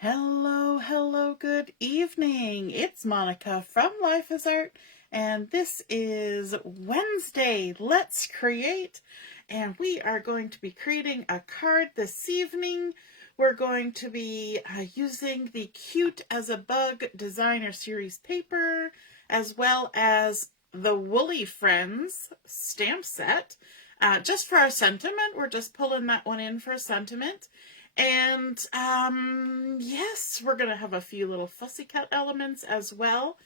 Hello, hello, good evening. It's Monica from Life is Art, and this is Wednesday. Let's create, and we are going to be creating a card this evening. We're going to be using the Cute as a Bug Designer Series paper, as well as the Woolly Friends stamp set. Just for our sentiment, we're just pulling that one in for a sentiment. And yes, we're going to have a few little fussy cut elements as well.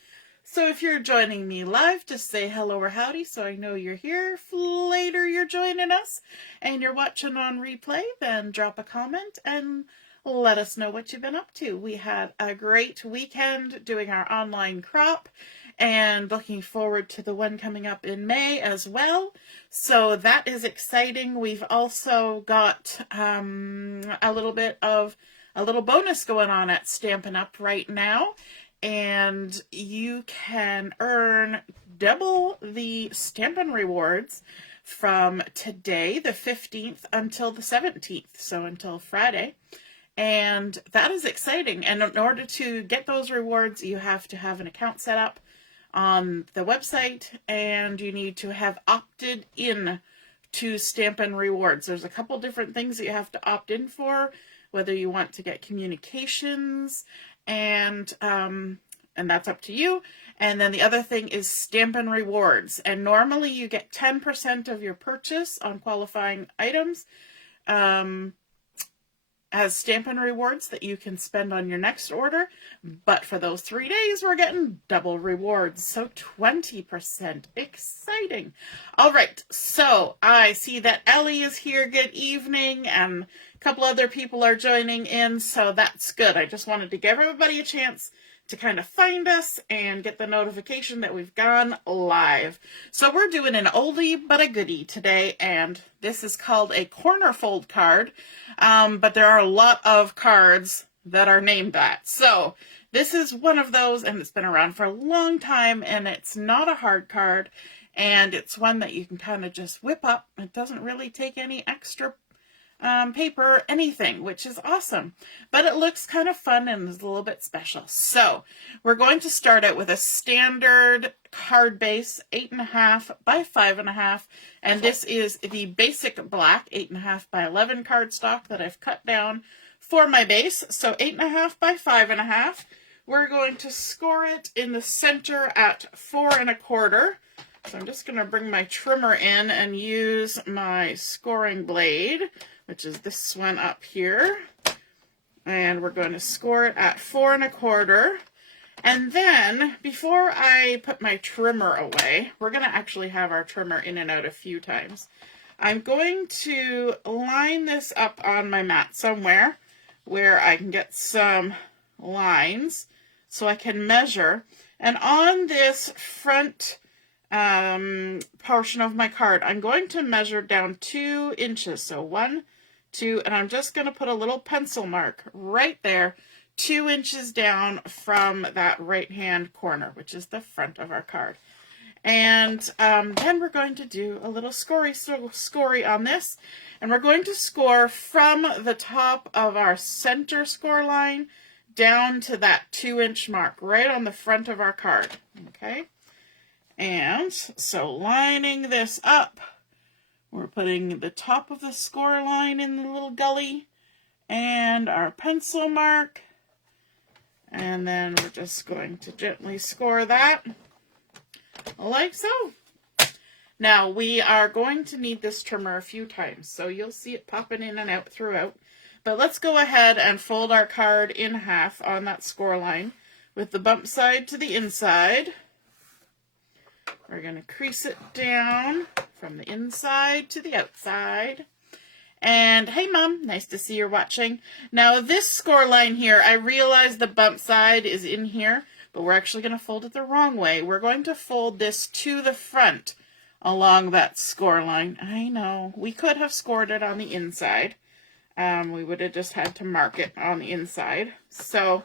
So if you're joining me live, just say hello or howdy so I know you're here. If later you're joining us and you're watching on replay, then drop a comment and let us know what you've been up to. We had a great weekend doing our online crop and looking forward to the one coming up in May as well. So that is exciting. We've also got a little bit of a little bonus going on at Stampin' Up right now. And you can earn double the Stampin' rewards from today, the 15th, until the 17th, so until Friday. And that is exciting. And in order to get those rewards, you have to have an account set up on the website, and you need to have opted in to Stampin' Rewards. There's a couple different things that you have to opt in for, whether you want to get communications, and that's up to you. And then the other thing is Stampin' Rewards. And normally you get 10% of your purchase on qualifying items as Stampin' Rewards that you can spend on your next order. But for those 3 days, we're getting double rewards, so 20%. Exciting. All right, so I see that Ellie is here. Good evening, and a couple other people are joining in, so that's good. I just wanted to give everybody a chance to kind of find us and get the notification that we've gone live. So we're doing an oldie but a goodie today, and this is called a corner fold card, but there are a lot of cards that are named that. So this is one of those, and it's been around for a long time, and it's not a hard card, and it's one that you can kind of just whip up. It doesn't really take any extra paper or anything, which is awesome, but it looks kind of fun and is a little bit special. So we're going to start out with a standard card base, 8.5 by 5.5, and this is the basic black 8.5 by 11 cardstock that I've cut down for my base. So 8.5 by 5.5. We're going to score it in the center at 4.25. So I'm just going to bring my trimmer in and use my scoring blade, which is this one up here. And we're going to score it at 4.25. And then, before I put my trimmer away, we're going to actually have our trimmer in and out a few times. I'm going to line this up on my mat somewhere where I can get some lines so I can measure. And on this front portion of my card, I'm going to measure down 2 inches. So 1, 2, and I'm just going to put a little pencil mark right there, 2 inches down from that right hand corner, which is the front of our card. And then we're going to do a little scory on this, and we're going to score from the top of our center score line down to that 2-inch mark right on the front of our card. Okay. And so lining this up, we're putting the top of the score line in the little gully and our pencil mark. And then we're just going to gently score that like so. Now we are going to need this trimmer a few times, so you'll see it popping in and out throughout. But let's go ahead and fold our card in half on that score line with the bump side to the inside. We're going to crease it down from the inside to the outside. And hey, Mom, nice to see you're watching. Now, this score line here, I realize the bump side is in here, but we're actually going to fold it the wrong way. We're going to fold this to the front along that score line. I know, we could have scored it on the inside. We would have just had to mark it on the inside. So,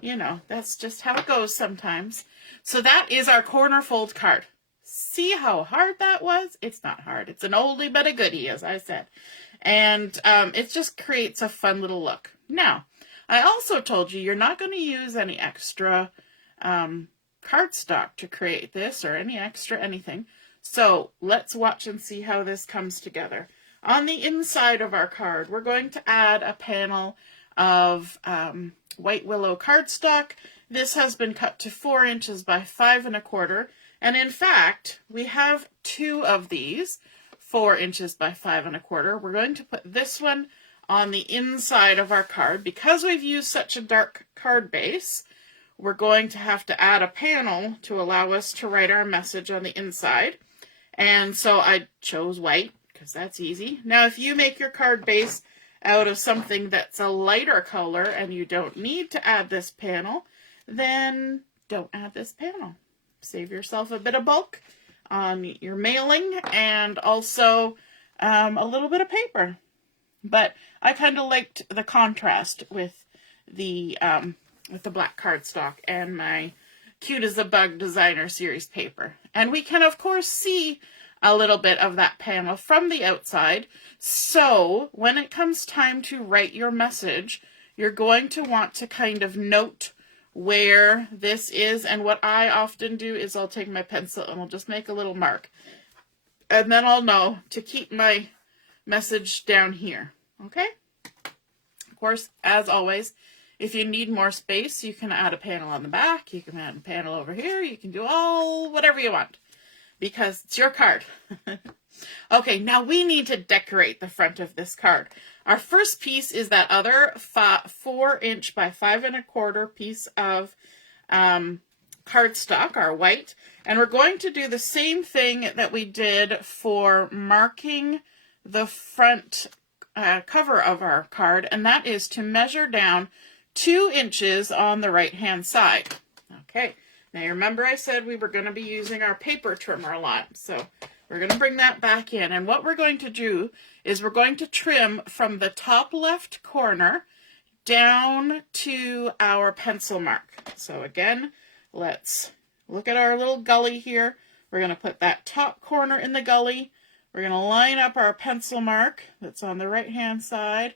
you know, that's just how it goes sometimes. So that is our corner fold card. See how hard that was? It's not hard. It's an oldie but a goodie, as I said. And it just creates a fun little look. Now, I also told you you're not going to use any extra cardstock to create this or any extra anything. So let's watch and see how this comes together. On the inside of our card, we're going to add a panel of white willow cardstock. This has been cut to 4 inches by 5 1/4. And in fact, we have 2 of these, 4 inches by 5 1/4. We're going to put this one on the inside of our card. Because we've used such a dark card base, we're going to have to add a panel to allow us to write our message on the inside. And so I chose white because that's easy. Now, if you make your card base out of something that's a lighter color and you don't need to add this panel, then don't add this panel. Save yourself a bit of bulk on your mailing and also a little bit of paper. But I kind of liked the contrast with the black cardstock and my Cute as a Bug Designer Series paper. And we can, of course, see a little bit of that panel from the outside. So when it comes time to write your message, you're going to want to kind of note where this is. And what I often do is I'll take my pencil and I'll just make a little mark. And then I'll know to keep my message down here. Okay? Of course, as always, if you need more space, you can add a panel on the back. You can add a panel over here. You can do whatever you want because it's your card. Okay, now we need to decorate the front of this card. Our first piece is that other 4 inch by 5 1/4 piece of cardstock, our white. And we're going to do the same thing that we did for marking the front cover of our card, and that is to measure down 2 inches on the right hand side. Okay, now you remember I said we were going to be using our paper trimmer a lot, so we're going to bring that back in. And what we're going to do is we're going to trim from the top left corner down to our pencil mark. So again, let's look at our little gully here. We're going to put that top corner in the gully. We're going to line up our pencil mark that's on the right hand side.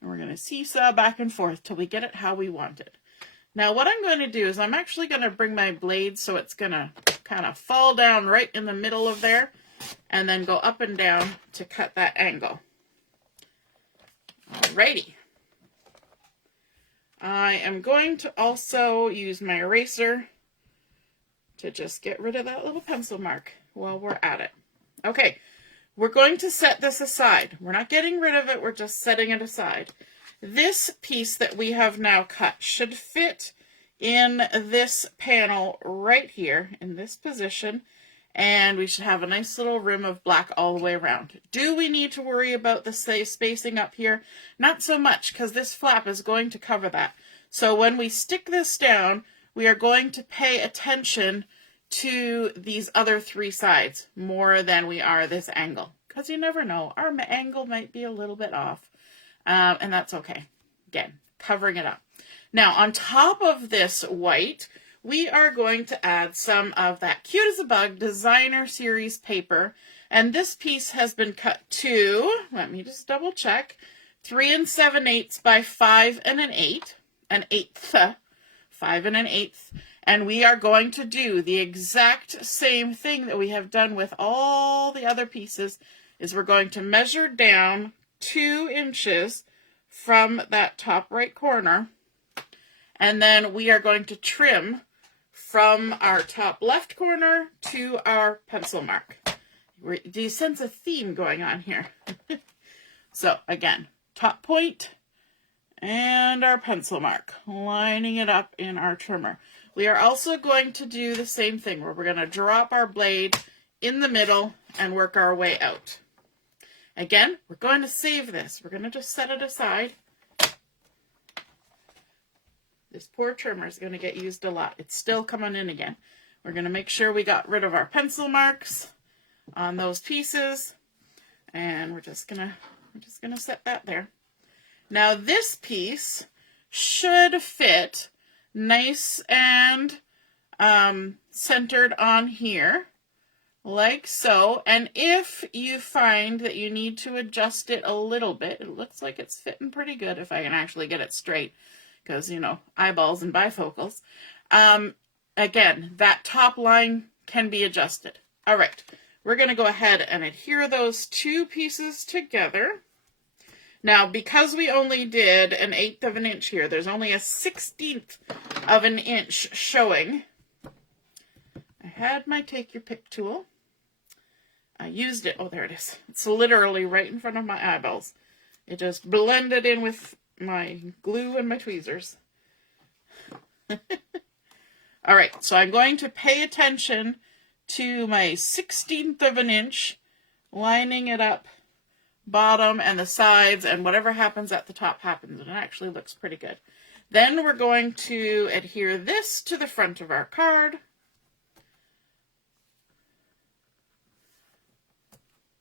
And we're going to seesaw back and forth till we get it how we want it. Now what I'm going to do is I'm actually going to bring my blade so it's going to kind of fall down right in the middle of there and then go up and down to cut that angle. Alrighty. I am going to also use my eraser to just get rid of that little pencil mark while we're at it. Okay. We're going to set this aside. We're not getting rid of it, we're just setting it aside. This piece that we have now cut should fit in this panel right here, in this position, and we should have a nice little rim of black all the way around. Do we need to worry about the spacing up here? Not so much, because this flap is going to cover that. So when we stick this down, we are going to pay attention to these other 3 sides more than we are this angle, because you never know, our angle might be a little bit off, and that's okay. Again, covering it up. Now on top of this white, we are going to add some of that Cute as a Bug Designer Series paper, and this piece has been cut to, let me just double check, 3 7/8 by 5 1/8, 5 1/8. And we are going to do the exact same thing that we have done with all the other pieces, is we're going to measure down 2 inches from that top right corner, and then we are going to trim from our top left corner to our pencil mark. Do you sense a theme going on here? So again, top point and our pencil mark, lining it up in our trimmer. We are also going to do the same thing where we're going to drop our blade in the middle and work our way out. Again, we're going to save this. We're going to just set it aside. This poor trimmer is going to get used a lot. It's still coming in again. We're going to make sure we got rid of our pencil marks on those pieces. And we're just going to set that there. Now this piece should fit nice and centered on here, like so. And if you find that you need to adjust it a little bit, it looks like it's fitting pretty good if I can actually get it straight. because, you know, eyeballs and bifocals. Again, that top line can be adjusted. All right, we're going to go ahead and adhere those two pieces together. Now, because we only did 1/8 of an inch here, there's only a 1/16 of an inch showing. I had my take your pick tool. I used it. Oh, there it is. It's literally right in front of my eyeballs. It just blended in with my glue and my tweezers. All right, so I'm going to pay attention to my 1/16 of an inch, lining it up bottom and the sides, and whatever happens at the top happens, and it actually looks pretty good. Then we're going to adhere this to the front of our card.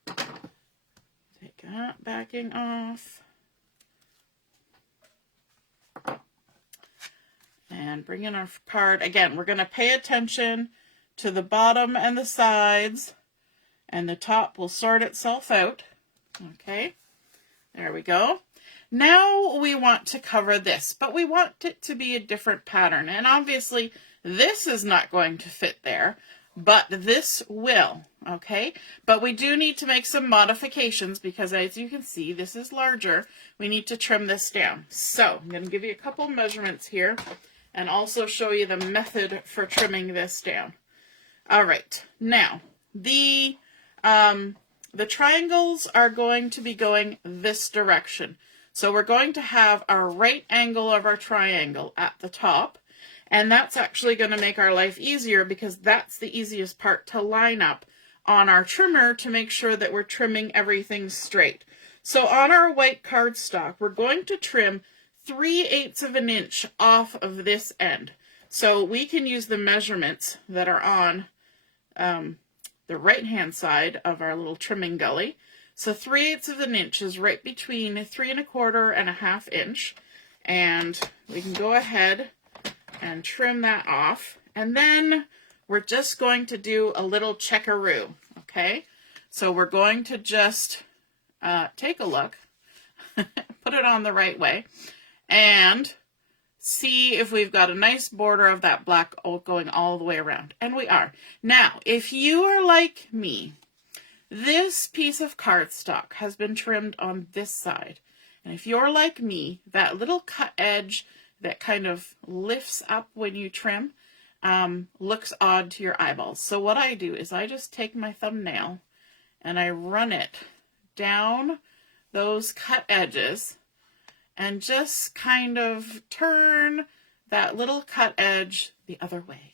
Take that backing off. And bring in our card. Again, we're going to pay attention to the bottom and the sides, and the top will sort itself out. Okay, there we go. Now we want to cover this, but we want it to be a different pattern. And obviously, this is not going to fit there, but this will, okay? But we do need to make some modifications because, as you can see, this is larger. We need to trim this down. So I'm going to give you a couple measurements here and also show you the method for trimming this down. All right, now the triangles are going to be going this direction. So we're going to have our right angle of our triangle at the top, and that's actually going to make our life easier because that's the easiest part to line up on our trimmer to make sure that we're trimming everything straight. So on our white cardstock, we're going to trim 3/8 of an inch off of this end. So we can use the measurements that are on the right-hand side of our little trimming gully. So 3/8 of an inch is right between 3 1/4 and 1/2 inch. And we can go ahead and trim that off. And then we're just going to do a little checkaroo, okay? So we're going to just take a look, put it on the right way, and see if we've got a nice border of that black going all the way around. And we are. Now, if you are like me, this piece of cardstock has been trimmed on this side. And if you're like me, that little cut edge that kind of lifts up when you trim looks odd to your eyeballs. So what I do is I just take my thumbnail and I run it down those cut edges and just kind of turn that little cut edge the other way.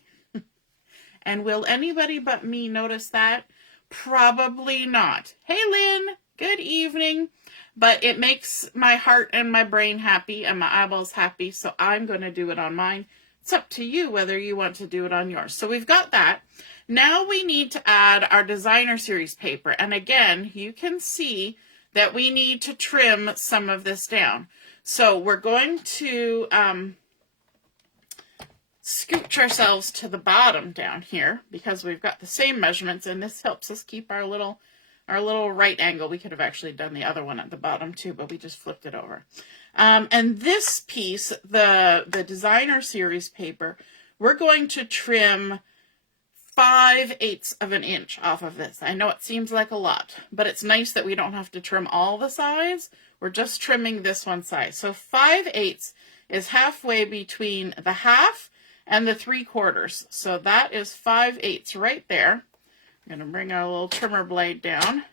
And will anybody but me notice that? Probably not. Hey, Lynn, good evening. But it makes my heart and my brain happy and my eyeballs happy, so I'm going to do it on mine. It's up to you whether you want to do it on yours. So we've got that. Now we need to add our designer series paper. And again, you can see that we need to trim some of this down. So we're going to scooch ourselves to the bottom down here because we've got the same measurements, and this helps us keep our little right angle. We could have actually done the other one at the bottom too, but we just flipped it over. And this piece, the designer series paper, we're going to trim 5/8 of an inch off of this. I know it seems like a lot, but it's nice that we don't have to trim all the sides. We're just trimming this one side. So 5/8 is halfway between the 1/2 and the 3/4. So that is 5/8 right there. I'm going to bring our little trimmer blade down.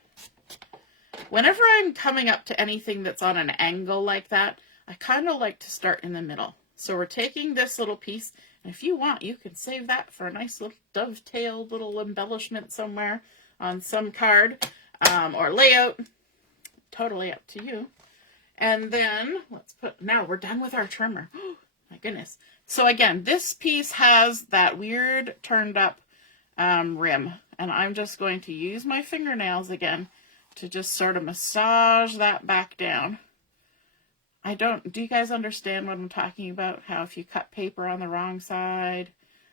Whenever I'm coming up to anything that's on an angle like that, I kind of like to start in the middle. So we're taking this little piece, and if you want, you can save that for a nice little dovetailed little embellishment somewhere on some card or layout. Totally up to you. And then now we're done with our trimmer. Oh, my goodness. So again, this piece has that weird turned up rim, and I'm just going to use my fingernails again to just sort of massage that back down. Do you guys understand what I'm talking about? How if you cut paper on the wrong side,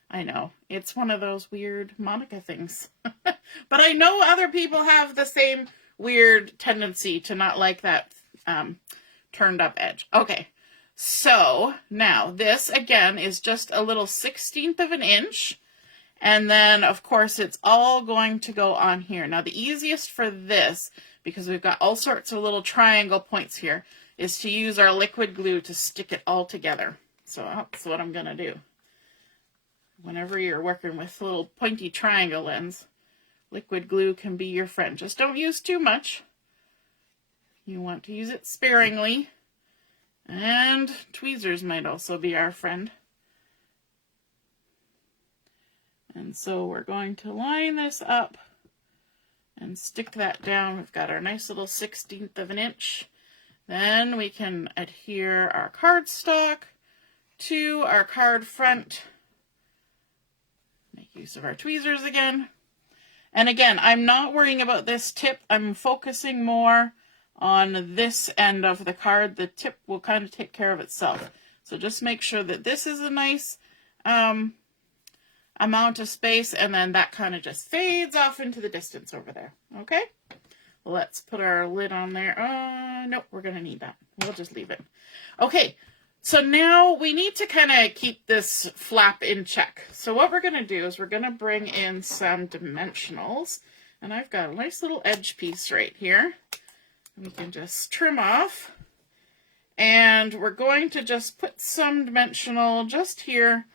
I know, it's one of those weird Monica things. But I know other people have the same weird tendency to not like that turned up edge. Okay, So now this again is just a little 1/16 of an inch. And then of course it's all going to go on here. Now the easiest for this, because we've got all sorts of little triangle points here, is to use our liquid glue to stick it all together. So that's what I'm going to do. Whenever you're working with little pointy triangle ends, liquid glue can be your friend. Just don't use too much. You want to use it sparingly. And tweezers might also be our friend. And so we're going to line this up and stick that down. We've got our nice little 1/16 of an inch. Then we can adhere our cardstock to our card front. Make use of our tweezers again. And again, I'm not worrying about this tip. I'm focusing more on this end of the card. The tip will kind of take care of itself. So just make sure that this is a nice amount of space, and then that kind of just fades off into the distance over there. Okay? Let's put our lid on there. Nope, we're going to need that. We'll just leave it. Okay, so now we need to kind of keep this flap in check. So what we're going to do is we're going to bring in some dimensionals. And I've got a nice little edge piece right here. We can just trim off. And we're going to just put some dimensional just here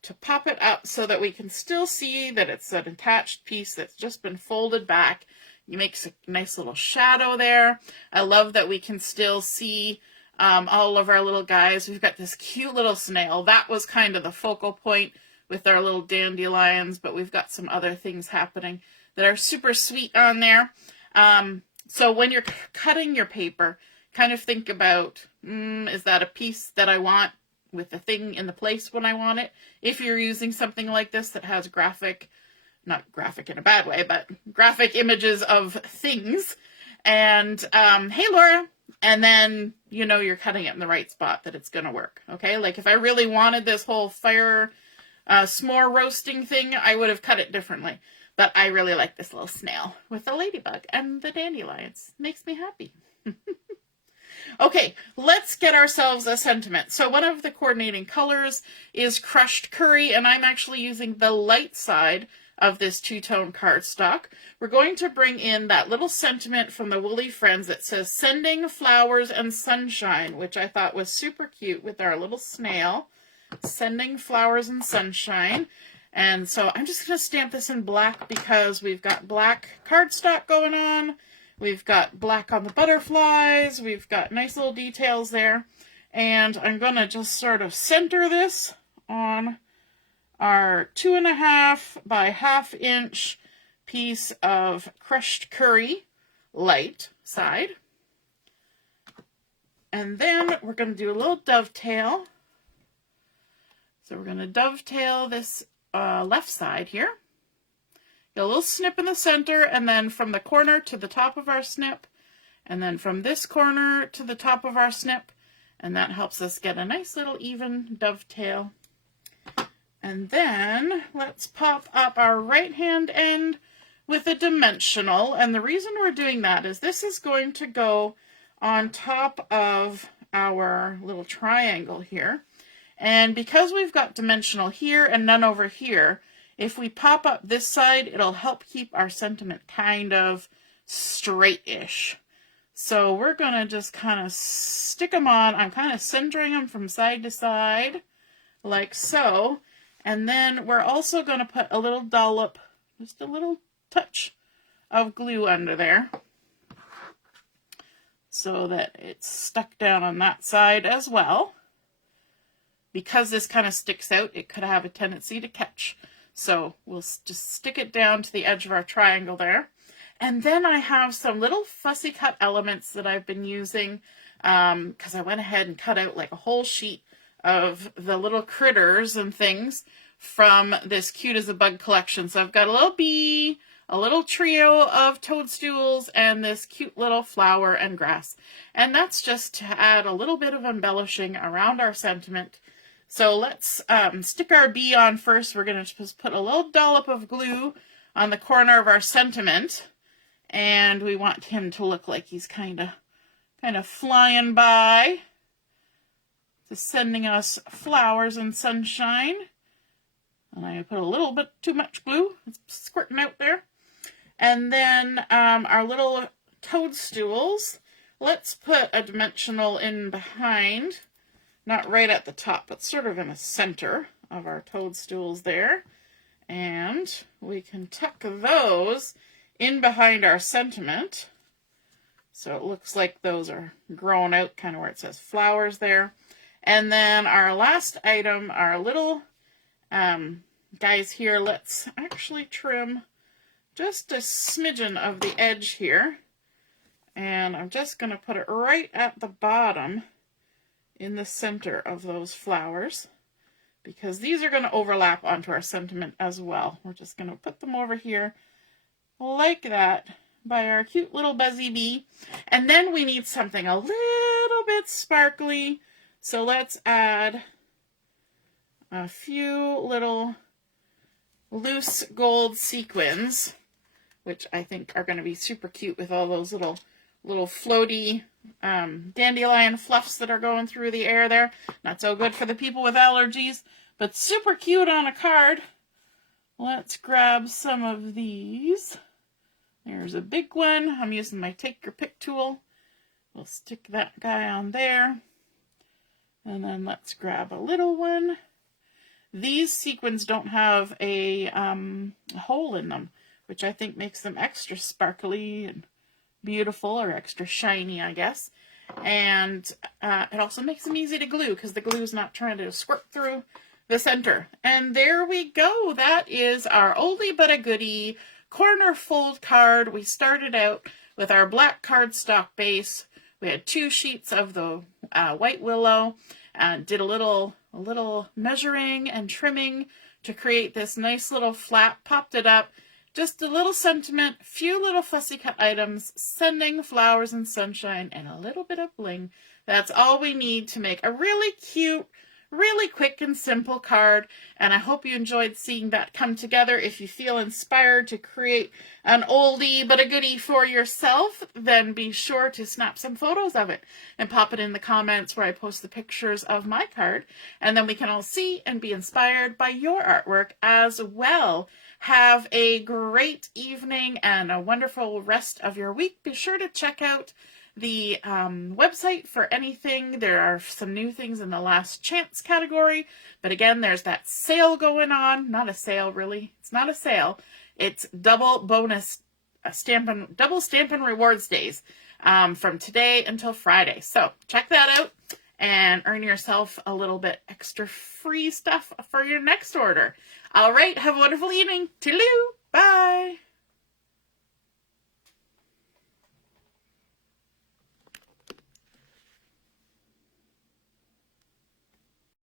to pop it up so that we can still see that it's an attached piece that's just been folded back. It makes a nice little shadow there. I love that we can still see all of our little guys. We've got this cute little snail. That was kind of the focal point with our little dandelions, but we've got some other things happening that are super sweet on there. So when you're cutting your paper, kind of think about, is that a piece that I want with the thing in the place when I want it? If you're using something like this that has graphic, not graphic in a bad way, but graphic images of things. And, hey, Laura. And then, you know, you're cutting it in the right spot that it's going to work. Okay. Like if I really wanted this whole fire s'more roasting thing, I would have cut it differently. But I really like this little snail with the ladybug and the dandelions. Makes me happy. Okay, let's get ourselves a sentiment. So one of the coordinating colors is crushed curry, and I'm actually using the light side of this two-tone cardstock. We're going to bring in that little sentiment from the Woolly Friends that says sending flowers and sunshine, which I thought was super cute with our little snail. Sending flowers and sunshine. And so I'm just going to stamp this in black because we've got black cardstock going on. We've got black on the butterflies. We've got nice little details there. And I'm going to just sort of center this on our 2.5 by 1/2 inch piece of crushed curry, light side. And then we're going to do a little dovetail. So we're going to dovetail this left side here. Get a little snip in the center, and then from the corner to the top of our snip, and then from this corner to the top of our snip, and that helps us get a nice little even dovetail. And then let's pop up our right hand end with a dimensional, and the reason we're doing that is this is going to go on top of our little triangle here. And because we've got dimensional here and none over here, if we pop up this side, it'll help keep our sentiment kind of straight-ish. So we're going to just kind of stick them on. I'm kind of centering them from side to side, like so. And then we're also going to put a little dollop, just a little touch of glue under there, so that it's stuck down on that side as well. Because this kind of sticks out, it could have a tendency to catch. So we'll just stick it down to the edge of our triangle there. And then I have some little fussy cut elements that I've been using because I went ahead and cut out like a whole sheet of the little critters and things from this Cute as a Bug collection. So I've got a little bee, a little trio of toadstools, and this cute little flower and grass. And that's just to add a little bit of embellishing around our sentiment. So let's stick our bee on first. We're going to just put a little dollop of glue on the corner of our sentiment. And we want him to look like he's kind of flying by. Just sending us flowers and sunshine. And I put a little bit too much glue. It's squirting out there. And then our little toadstools. Let's put a dimensional in behind. Not right at the top, but sort of in the center of our toadstools there. And we can tuck those in behind our sentiment. So it looks like those are grown out, kind of where it says flowers there. And then our last item, our little guys here, let's actually trim just a smidgen of the edge here. And I'm just going to put it right at the bottom in the center of those flowers, because these are going to overlap onto our sentiment as well. We're just going to put them over here like that by our cute little buzzy bee. And then we need something a little bit sparkly. So let's add a few little loose gold sequins, which I think are going to be super cute with all those little floaty dandelion fluffs that are going through the air there. Not so good for the people with allergies, but super cute on a card. Let's grab some of these. There's a big one. I'm using my take your pick tool. We'll stick that guy on there. And then let's grab a little one. These sequins don't have a hole in them, which I think makes them extra sparkly and beautiful, or extra shiny, I guess. And it also makes them easy to glue, because the glue is not trying to squirt through the center. And there we go. That is our oldie but a goodie corner fold card. We started out with our black cardstock base. We had 2 sheets of the white willow, did a little measuring and trimming to create this nice little flap, popped it up, just a little sentiment, few little fussy cut items, sending flowers and sunshine, and a little bit of bling. That's all we need to make a really cute, really quick and simple card, and I hope you enjoyed seeing that come together. If you feel inspired to create an oldie but a goodie for yourself, then be sure to snap some photos of it and pop it in the comments where I post the pictures of my card, and then we can all see and be inspired by your artwork as well. Have a great evening and a wonderful rest of your week. Be sure to check out the website for anything. There are some new things in the last chance category, but again, there's that sale going on. Not a sale, really. It's not a sale. It's double bonus double Stampin' rewards days from today until Friday. So check that out and earn yourself a little bit extra free stuff for your next order. All right, have a wonderful evening. Toodaloo!